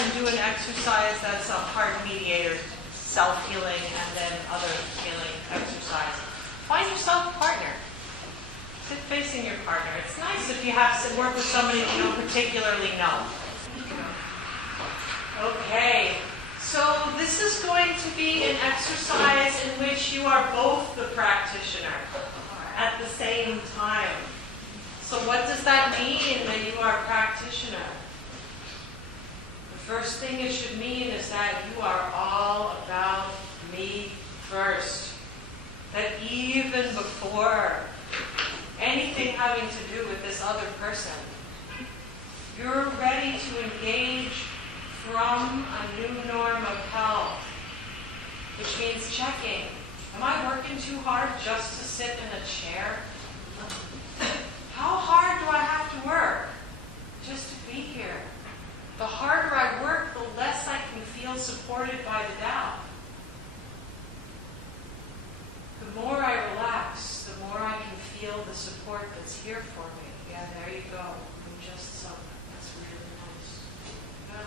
and do an exercise that's a heart mediator, self-healing, and then other healing exercise. Find yourself a partner. Sit facing your partner. It's nice if you have to work with somebody you don't particularly know. Okay, so this is going to be an exercise in which you are both the practitioner at the same time. So what does that mean that you are a practitioner? The first thing it should mean is that you are all about me first. That even before anything having to do with this other person, you're ready to engage from a new norm of health, which means checking. Am I working too hard just to sit in a chair? How hard do I have to work just to be here? The harder I work, the less I can feel supported by the Tao. The more I relax, the more I can feel the support that's here for me. Yeah, there you go. That's really nice. Yeah.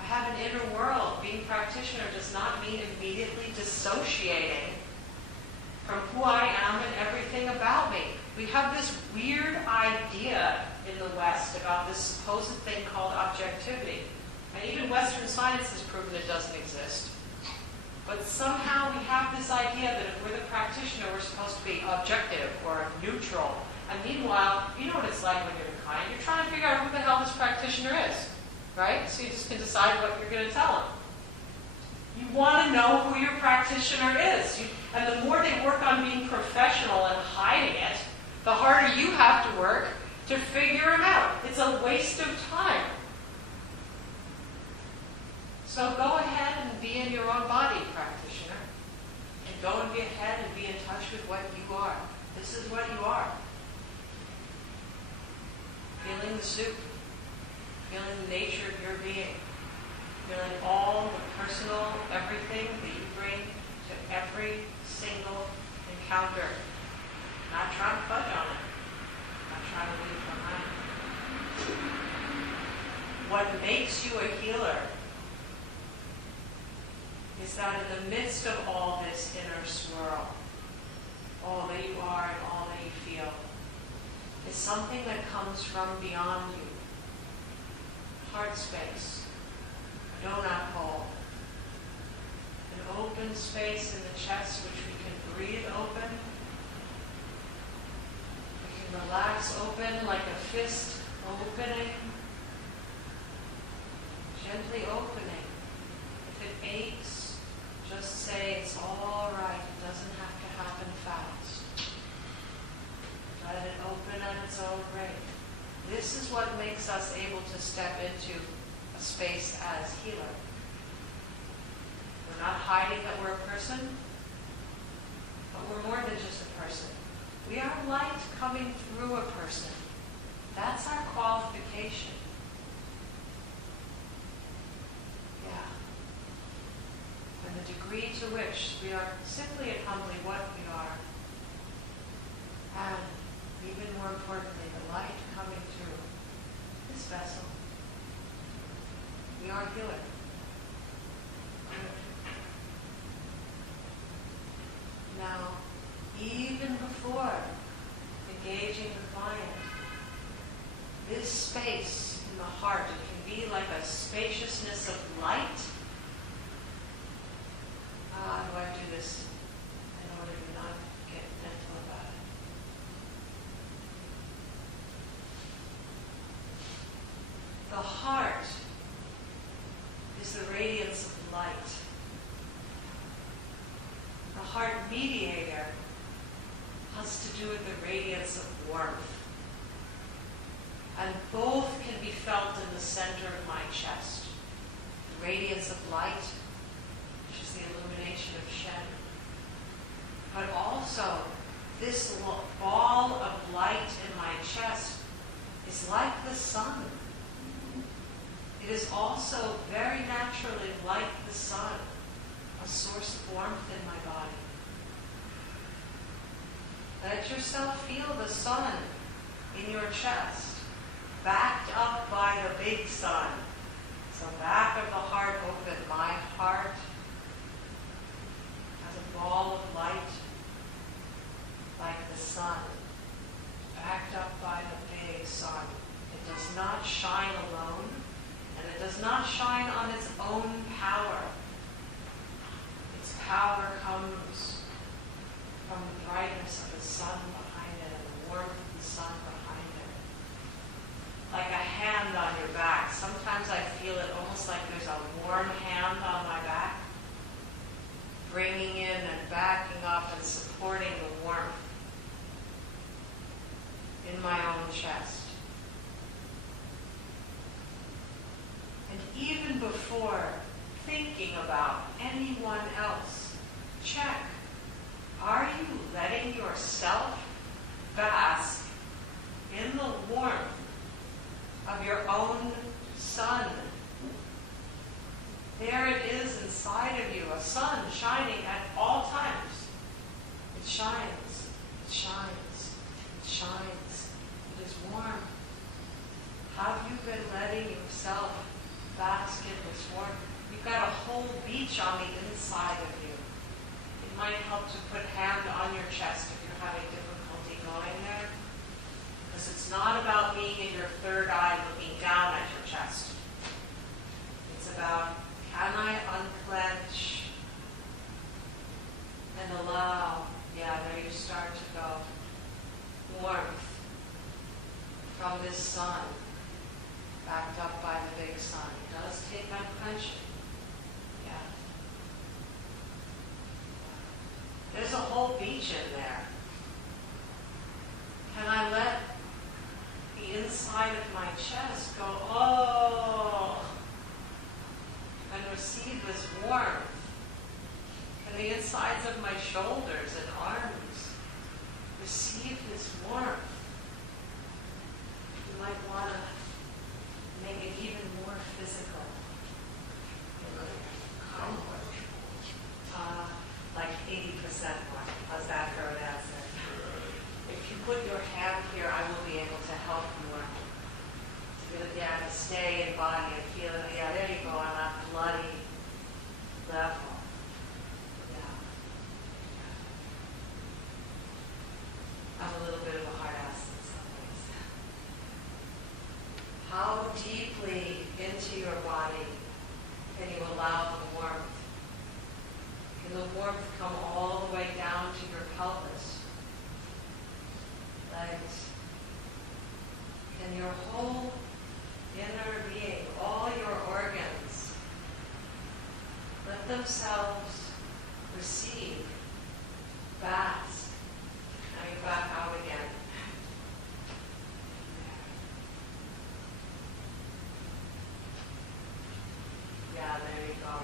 I have an inner world. Being practitioner does not mean immediately dissociating from who I am and everything about me. We have this weird idea in the West about this supposed thing called objectivity. And even Western science has proven it doesn't exist. But somehow we have this idea that if we're the practitioner, we're supposed to be objective or neutral. And meanwhile, you know what it's like when you're the client. You're trying to figure out who the hell this practitioner is. Right? So you just can decide what you're going to tell them. You want to know who your practitioner is. And the more they work on being professional and hiding it, the harder you have to work to figure him out. It's a waste of time. So go ahead and be in your own body, practitioner. And go and be ahead and be in touch with what you are. This is what you are. Feeling the soup. Feeling the nature of your being. Feeling all the personal everything that you bring to every single encounter. Not trying to fudge on it. Not trying to leave it behind. What makes you a healer is that in the midst of all this inner swirl, all that you are and all that you feel, is something that comes from beyond you. Heart space, a donut hole, an open space in the chest which we can breathe open. We can relax open like a fist opening, gently opening. If it aches, just say it's all right. It doesn't have to happen fast. Let it open at its own rate. This is what makes us able to step into a space as healer. We're not hiding that we're a person, but we're more than just a person. We are light coming through a person. That's our qualification. Yeah. And the degree to which we are simply and humbly what we are, and even more importantly, the light coming through this vessel. We are healer. Now, even before engaging the client, this space in the heart, it can be like a spaciousness of light. How do I do this in order to not get mental about it? The heart is the radiance of light. The heart mediator has to do with the radiance of warmth. And both can be felt in the center of my chest. The radiance of light, which is the illumination of Shen. But also, this ball of light in my chest is like the sun. It is also very naturally like the sun, a source of warmth in my body. Let yourself feel the sun in your chest, backed up by the big sun, So back of the heart open, my heart as a ball of light, like the sun, backed up by the big sun. It does not shine alone, and it does not shine on its own power. Its power comes from the brightness of the sun behind it and the warmth of the sun behind it. Like a hand on your back. Sometimes I feel it almost like there's a warm hand on my back, bringing in and backing up and supporting the warmth in my own chest. And even before thinking about anyone else, check, are you letting yourself bask in the warmth of your own sun? There it is inside of you, a sun shining at all times. It shines, it shines, it shines. It is warm. Have you been letting yourself bask in this warmth? You've got a whole beach on the inside of you. It might help to put a hand on your chest if you're having difficulty going there. Because it's not about being in your third eye looking down at your chest. It's about, can I unclench and allow, yeah, there you start to go, warmth from this sun, backed up by the big sun. It does take unclenching. Yeah. There's a whole beach in there. Can I let the inside of my chest go, oh, and receive this warmth? And the insides of my shoulders and arms receive this warmth. You might want to make it even more physical. Like 80% more. How's that for an answer? If you put your hand here, I will be able to help more. Yeah, to stay in body and feel it. Yeah, there you go on that bloody level. Yeah. I'm a little bit of a hard ass in some ways. How deeply into your body can you allow the warmth? Can the warmth come all the way down to your pelvis, legs? Can your whole inner being, all your organs, let themselves receive, bask? Now you back out again. Yeah, there you go.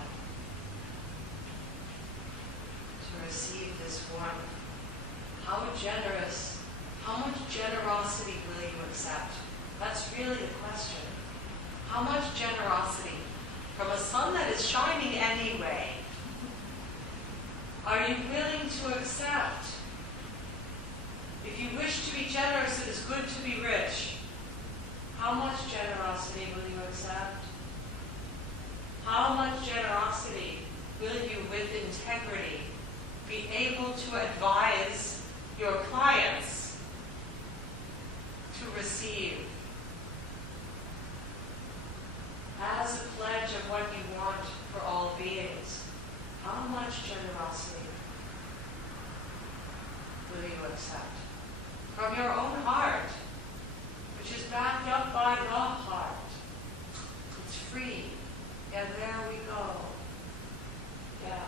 To receive this warmth. How generous, how much generosity will you accept? That's really the question. How much generosity from a sun that is shining anyway are you willing to accept? If you wish to be generous, it is good to be rich. How much generosity will you accept? How much generosity will you, with integrity, be able to advise your clients to receive as a pledge of what you want for all beings? How much generosity will you accept? From your own heart, which is backed up by the heart. It's free. And there we go. Yeah.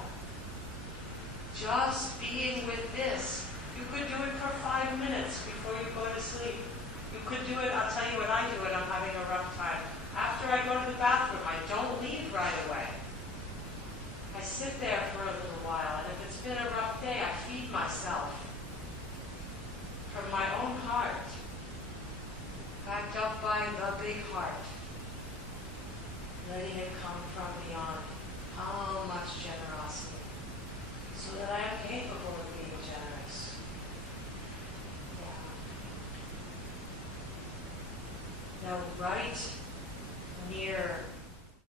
Just being with this. You could do it for 5 minutes before you go to sleep. You could do it, I'll tell you when I do it, I'm having a rough time. After I go to the bathroom, I don't leave right away. I sit there for a little while, and if it's been a rough day, I feed myself from my own heart, backed up by the big heart, letting it come from beyond. How much generosity, so that I am capable of being generous. Yeah. Now, right near